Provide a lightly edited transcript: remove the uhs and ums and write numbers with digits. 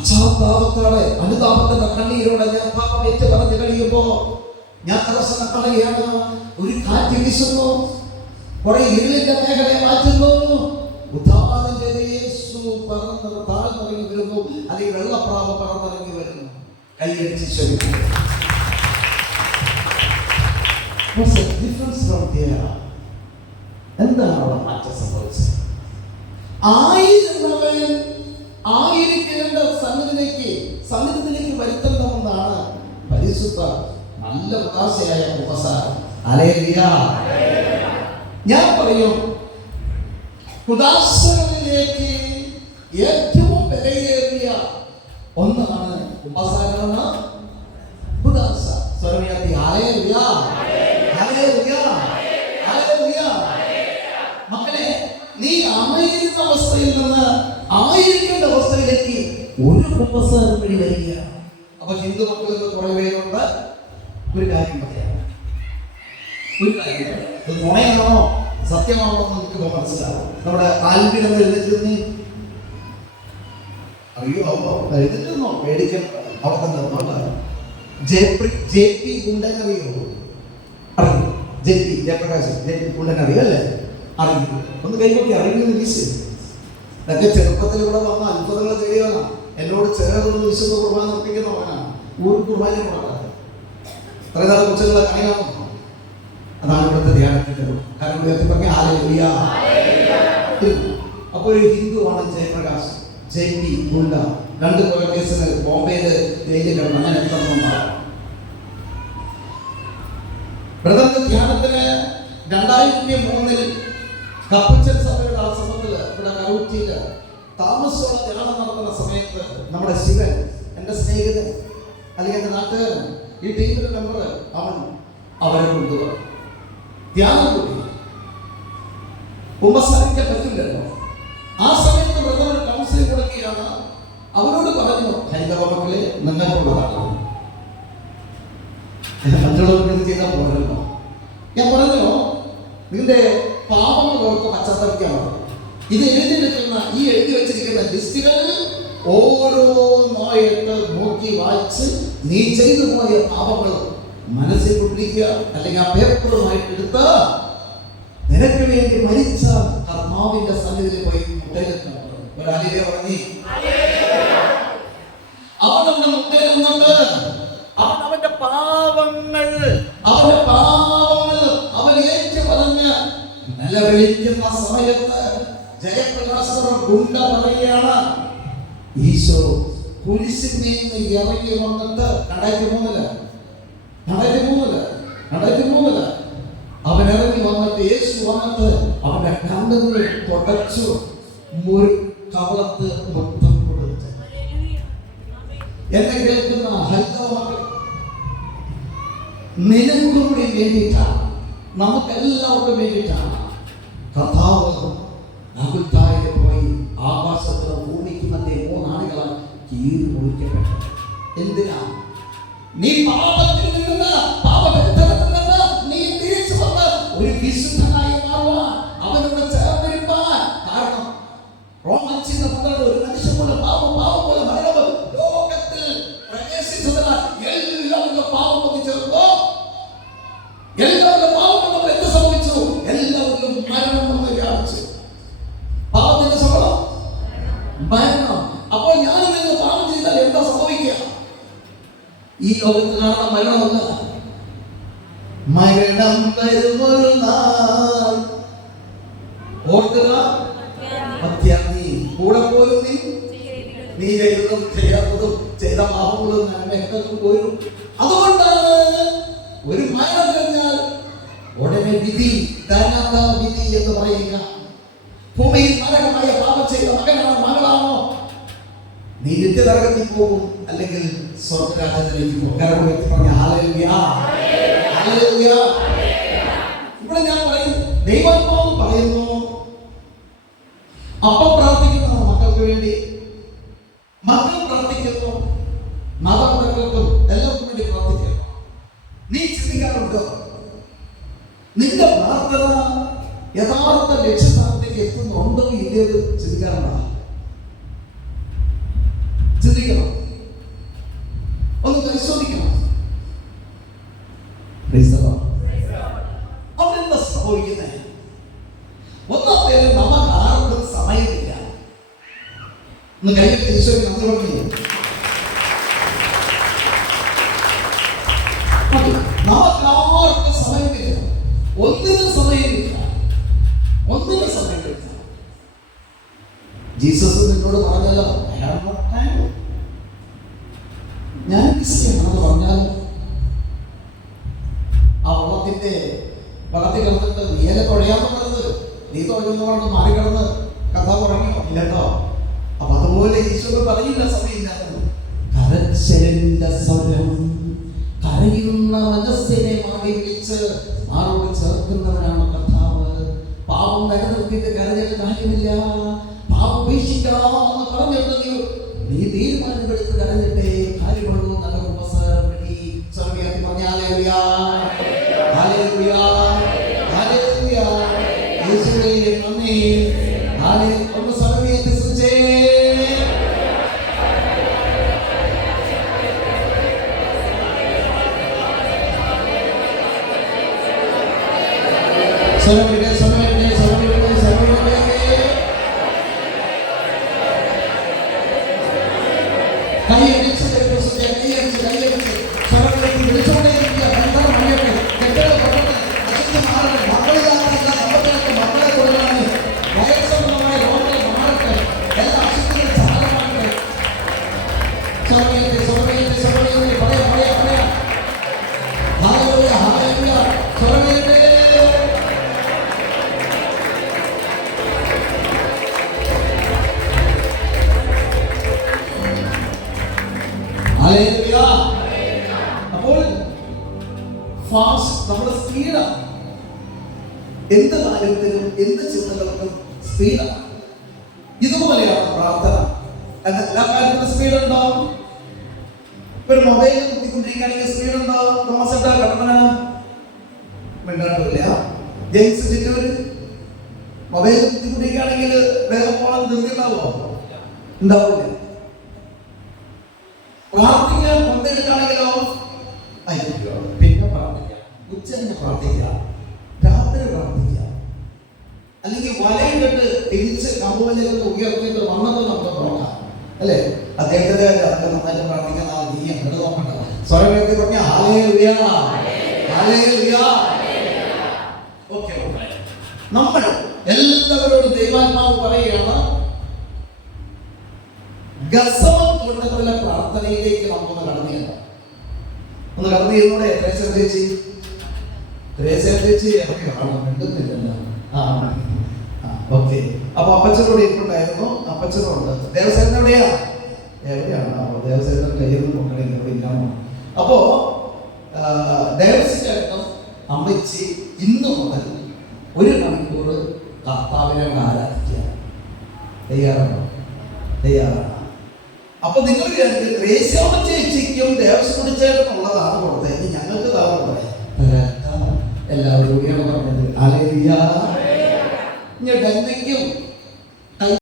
പശ്ചാത്താപത്തോടെ അനുതാപത്തിന്റെ കണ്ണീരോടെ ഞാൻ പാപം ഏറ്റു പറഞ്ഞു കഴിയുമ്പോ ഞാൻ തടസ്സം കളയാണ്. ഒരു കാറ്റ് വീശുന്നു, കുറെ ഇരുളിന്റെ മേഖലയെ മാറ്റുന്നു. ഉദ്ധാനം ചെയ്ത യേശു പറന്ന് താഴ്ന്നിറങ്ങി വരുന്നു, അല്ലെങ്കിൽ വെള്ളപ്രാവ് പറന്നിറങ്ങി വരുന്നു. കൈയടിച്ച് ശ്രമിക്കുന്നു. എന്താണ് അവിടെ മാറ്റം സംഭവിച്ചത്? ആയിരുന്നവൻ ആയിരിക്കേണ്ട സന്നിധിയിലേക്ക് വരുത്തണമെന്നാണ് പരിശുദ്ധ നല്ല ഉദാസയായ ഉപസാരം. ഹല്ലേലൂയ. ഞാൻ പറയും, ഉദാസകളിലേക്ക് ഏറ്റവും വിലയേറിയ ഒന്നാണ് ഉപസാരം. ഉദാസ സ്വരമേറ്റി ഹല്ലേലൂയ, ഹല്ലേലൂയ, ഹല്ലേലൂയ. മക്കളെ, നീ ആയിരുന്ന അവസ്ഥയിൽ നിന്ന് ആയിരിക്കേണ്ട അവസ്ഥയിലേക്ക് ഒരു ഉപസാരം വഴി വരിക. അപ്പൊ ഹിന്ദു മക്കളിൽ കുറെ പേരുണ്ട്. ഒരു കാര്യം പറയാം, നുണയാണോ സത്യമാണോ എന്ന് നമുക്ക് മനസ്സിലാവും. നമ്മുടെ ആൽബിൻ എന്ന് എഴുതിച്ചിരുന്നേ അറിയോ? എഴുതിച്ചിരുന്നോ? പേടിക്കാൻ അവിടെ തന്നെ ജെ പി ഗുണ്ടൻ അറിയോ? അറിയോ? ജയപ്രകാശ് ഗുണ്ടൻ അറിയോ? അല്ലേ? അറിയും. ഒന്ന് കൈകൊട്ടി അറിയുന്ന വീശ്. എന്റെ ചെറുപ്പത്തിൽ ഇവിടെ വന്ന അത്ഭുതങ്ങൾ തേടിയവനാ. എന്നോട് ചേർന്ന് വിശുദ്ധ കുർബാന അർപ്പിക്കുന്നവനാണ്. ഒരു കുർബാനയും കൂടാതെ ഇത്ര നാളെ കൊച്ചുകളെ കണിയാണോ? അതാണ് ഇവിടുത്തെ ധ്യാനത്തിന്റെ കാരണം. പറഞ്ഞ ഹല്ലേലൂയ. അപ്പൊ ഒരു ഹിന്ദുവാണ് ജയപ്രകാശ്, JP ഗുണ്ട. 2 കേസിന് ബോംബെയില് ജയിലിൽ കിടന്നു. അങ്ങനെ എത്തുന്നുണ്ടാവും. ബ്രദറിന്റെ ധ്യാനത്തിന് 2003 കപ്പച്ചൻ സഭയുടെ ആ സമയത്തില് ഇവിടെ കരൂറ്റിയില് താമസമുള്ള ധ്യാനം നടത്തുന്ന സമയത്ത് നമ്മുടെ ശിവൻ, എന്റെ സ്നേഹിതൻ അല്ലെങ്കിൽ എന്റെ നാട്ടുകാരൻ, ഈ ടീമിന്റെ മെമ്പർ, അവരെ കൊണ്ടുപോയി ധ്യാനം കൂടി ഉപസാരിക്കാൻ പറ്റില്ലല്ലോ. ആ സമയത്ത് ബ്രദർ ഒരു കൗൺസിലിംഗ് കൊടുക്കുകയാണ്. അവരോട് പറഞ്ഞു, ഹൈന്ദവ മക്കളെ, നിങ്ങൾക്കുള്ളതാണ്, മറ്റുള്ളവർക്ക് ഇത് ചെയ്താൽ പോരല്ലോ. ഞാൻ പറഞ്ഞു, നിന്റെ പാപങ്ങൾ ഓർത്ത് പശ്ചാത്തലമാണ്. ഇത് എഴുതി വെച്ചിരിക്കുന്ന ലിസ്റ്റുകൾ ഓരോന്നായിട്ട് നോക്കി വായിച്ച് നീ ചെയ്തു പോയ പാപങ്ങൾ മനസ്സിൽ കൊണ്ടിരിക്കുക. അല്ലെങ്കിൽ ആ പേപ്പറുമായിട്ട് എടുത്ത് നിനക്ക് വേണ്ടി മരിച്ച കർത്താവിന്റെ സന്നിധിയിൽ പോയി മുട്ടയിലെത്തണം. ഒരാളിനെ പറഞ്ഞി അവന്റെ മുട്ടയിലുന്നുണ്ട്. അവന്റെ പാവങ്ങൾ അവൻ ഏറ്റു പറഞ്ഞ് നിലവിളിക്കുന്ന സമയത്ത് ജയപ്രകാശ ഗുണ്ട പറയുകയാണ്, ഈശോ കുരിശിൽ നിന്ന് ഇറങ്ങി വന്നിട്ട് 2003 അവൻ ഇറങ്ങി വന്നിട്ട് യേശു വന്നിട്ട് അവന്റെ കണ്ണുകൾ തുടച്ചു കവളത്ത് മുത്തം കൊടുത്തു. എന്നെ കേൾക്കുന്ന ഹൈന്ദവ മക്കൾ, നിനക്കും കൂടി വേണ്ടിയിട്ടാണ്, നമുക്കെല്ലാവർക്കും വേണ്ടിയിട്ടാണ് കർത്താവ് നഗുൽത്തായിൽ പോയി ആകാശത്തിന് ഭൂമിക്ക് മധ്യേ 3 ആളുകളാൽ കീറി മുറിക്കപ്പെട്ടത്. എന്തിനാ? നീ പാപത്തിൽ നിന്ന്, പാപബന്ധനത്തിൽ നിന്ന് നീ തിരിച്ചു വന്ന് ഒരു വിശുദ്ധനായി മാറുവാൻ, അവനോട് ചേർന്നിരിക്കാൻ. കാരണം റോമൻസിന്റെ മക്കളുടെ ഒരു മനുഷ്യൻ പോലെ പാപം പോലെ മരണവും ലോകത്തിൽ പ്രവേശിച്ചതിനാൽ എല്ലാവരും പാപം വന്നിച്ചേർന്നു. എല്ലാവരും പാപം വന്നപ്പോൾ എന്ത് സംഭവിച്ചു? എല്ലാവരും മരണം വന്ന് വ്യാപിച്ചു. പാപത്തിന്റെ ശമ്പളം മരണം. അപ്പോൾ ഞാൻ നിങ്ങൾ പാപം ചെയ്താൽ എന്താ സംഭവിക്കുക? ഈ ലോകത്ത് കാണുന്ന മരണമല്ല, മരണം വരുമൊരു നാൾ ഓർക്കുക, മധ്യാഹ്നി കൂടെ പോലും നീ ചെയ്തതും ചെയ്യാത്തതും ചെയ്ത പാപങ്ങളും നന്മയൊക്കെ പോരും. അതുകൊണ്ടാണ് ഒരു മരണം കഴിഞ്ഞാൽ ഉടനെ വിധി, വിധി എന്ന് പറയുക. ഭൂമിയിൽ നരകമായ പാപം ചെയ്ത മകനാണോ മകളാണോ, നീ നിത്യനരകത്തിൽ പോകും, അല്ലെങ്കിൽ സ്വർഗ്ഗരാജ്യത്തിലേക്ക് പോകും. Hallelujah, hallelujah. ഇവിടെ ഞാൻ പറയുന്നു, ദൈവാത്മാവ് പറയുന്നു, അപ്പം പ്രാർത്ഥിക്കുന്ന മക്കൾക്ക് വേണ്ടി, മക്കൾ പ്രാർത്ഥിക്കുന്നു, മാതാപിതാക്കൾക്കും എല്ലാവർക്കും വേണ്ടി പ്രാർത്ഥിക്കുന്നു. നീ ചിന്തിക്കാറുണ്ടോ നിന്റെ പ്രാർത്ഥന യഥാർത്ഥ ലക്ഷ്യസ്ഥാനത്തേക്ക് എത്തുന്നുണ്ടോ ഇല്ലയോ ചിന്തിക്കാറുണ്ടോ? ചിന്തിക്കണം, ഒന്ന് പരിശോധിക്കണം. അവിടെ എന്താ സംഭവിക്കുന്നത്? ഒന്നാമത്തേത്, നമുക്ക് ആർക്കും സമയമില്ല. ഒന്ന് കൈയ്യിൽ ഈശോയ്ക്ക് നന്ദി പറഞ്ഞു. നമുക്കാർക്കും സമയമില്ല, ഒന്നിനും സമയമില്ല, ഒന്നിനും സമയമില്ല. ജീസസ് നിന്നോട് പറഞ്ഞല്ലോ, ഞാൻ ബിസിയാണെന്ന് പറഞ്ഞാൽ ആ വെള്ളത്തിൽ കിടന്നിട്ട് നീല കുഴയാന്ന് പറഞ്ഞത് നീ തോന്നുന്ന കൊണ്ട് മാറിക്കിടന്ന് കഥ പറഞ്ഞോ? ഇല്ലട്ടോ. അപ്പൊ അതുപോലെ ഈശോ പറയില്ല സമയമില്ലാത്തത്. കരച്ചിലിന്റെ സ്വരം, കരയുന്ന മനസ്സിനെ മാറി വിളിച്ച് ആരോട് ചേർക്കുന്നവനാണ് കർത്താവ്. പാപം നിലനിർത്തിയിട്ട് കരഞ്ഞിട്ട് കാര്യമില്ല. പാപം ഉപേക്ഷിക്കണമെന്ന് പറഞ്ഞിട്ട് നീ തീരുമാനമെടുത്ത് കരഞ്ഞിട്ടേ കാര്യമുള്ളൂ. നല്ല ഉപസാരം വഴി സ്വർഗ്ഗത്തിൽ പറഞ്ഞ ഹല്ലേലൂയ, ഹല്ലേലൂയ, ഹല്ലേലൂയ. യേശുവേ നന്ദി. ഹല്ലേലൂയ. ഒന്ന് സ്വർഗ്ഗത്തിൽ സ്തുതിച്ചേ. സ്വർഗ്ഗത്തിലെ സ്വർഗ്ഗത്തിലെ സ്വർഗ്ഗത്തിലെ സ്വർഗ്ഗത്തിലെ കൈയടിച്ച് കൈയടിച്ച് സ്വർഗ്ഗത്തിലേക്ക് വിളിച്ചുകൊണ്ടേയിരിക്കുക. മക്കളെ കൊടുക്കണം, വയസ്സമായ രോഗങ്ങൾ മാറട്ടെ, എല്ലാ അസുഖങ്ങളും ചാരമാകട്ടെ. സ്വർഗ്ഗത്തിലെ സ്വർഗ്ഗത്തിലെ സ്വർഗ്ഗത്തിലെ പറയാ പറയാ പറയാ ഹല്ലേലൂയ, ഹല്ലേലൂയ. സ്വർഗ്ഗത്തിലെ അപ്പോൾ നമ്മുടെ സ്പീഡാണ്. എന്ത് കാര്യത്തിനും എന്ത് ചിന്തകൾക്കും സ്പീഡാണ്. ഇതുപോലെയാണ് പ്രാർത്ഥന. എല്ലാ കാര്യത്തിനും സ്പീഡ് ഉണ്ടാവും. ഒരു മൊബൈലിൽ കുത്തിക്കൊണ്ടിരിക്കുകയാണെങ്കിൽ സ്പീഡ് ഉണ്ടാവും. തോമസേട്ടാ കടമന മിണ്ടാട്ടില്ല. ജെയിംസ് ചിറ്റൂര് മൊബൈലിൽ കുത്തിക്കൊണ്ടിരിക്കുകയാണെങ്കിൽ വേഗം പോകണം നിർത്തിണ്ടാവോ? ഉണ്ടാവില്ല. പ്രാർത്ഥിക്കാൻ കൊണ്ടെടുക്കുകയാണെങ്കിലോ അയ്യോ പിന്നെ പ്രാർത്ഥിക്കാം, ഉച്ചനെ പ്രാർത്ഥിക്കാം, രാത്രി പ്രാർത്ഥിക്കാം, അല്ലെങ്കിൽ വലയിട്ടിട്ട് തിരിച്ച് കമ്പുവലിലൊക്കെ ഉയർത്തിയിട്ട് വന്നത് നമുക്ക് നോക്കാം അല്ലേ? അദ്ദേഹത്തിന്റെ അതൊക്കെ നന്നായിട്ട് പ്രാർത്ഥിക്കുന്ന ആ നീ അങ്ങോട്ട് നോക്കണ്ട. സ്വരവേദി പറഞ്ഞ ഹല്ലേലൂയ, ഹല്ലേലൂയ. ഓക്കെ, നമ്മൾ എല്ലാവരോടും ദൈവാത്മാവ് പറയുകയാണ്, ഗസമം കൊണ്ടുള്ള പ്രാർത്ഥനയിലേക്ക് നമുക്കൊന്ന് കടന്നില്ല. ഒന്ന് കടന്നു ചെയ്യുന്നൂടെ? ചേച്ചി മിണ്ടുന്നില്ലല്ലോ. ഓക്കെ. അപ്പൊ അപ്പച്ചനോട് ഇരിപ്പുണ്ടായിരുന്നു, അപ്പച്ചനുണ്ട്. ദേവസേന എവിടെയാ? എവിടെയാണ്? അപ്പൊ ദേവസേന കയ്യൊന്നും കൊണ്ടില്ല, ഇവിടെ ഇല്ലാമോ? അപ്പോ ദേവസ്വം അമ്മച്ചി ഇന്ന് മുതൽ 1 മണിക്കൂർ കർത്താവിനെ ആരാധിക്കുക. തയ്യാറാണോ? തയ്യാറാണ്. അപ്പൊ നിങ്ങൾ ഗ്രേസ്യാമ്മ ചേച്ചിക്കും ദേവസ്വം ചേട്ടനുള്ളതാണ് കൊടുത്തത്, ഞങ്ങൾക്ക് താഴെ എല്ലാവരും പറഞ്ഞത് ഹല്ലേലൂയ. ഡെന്നയ്ക്കും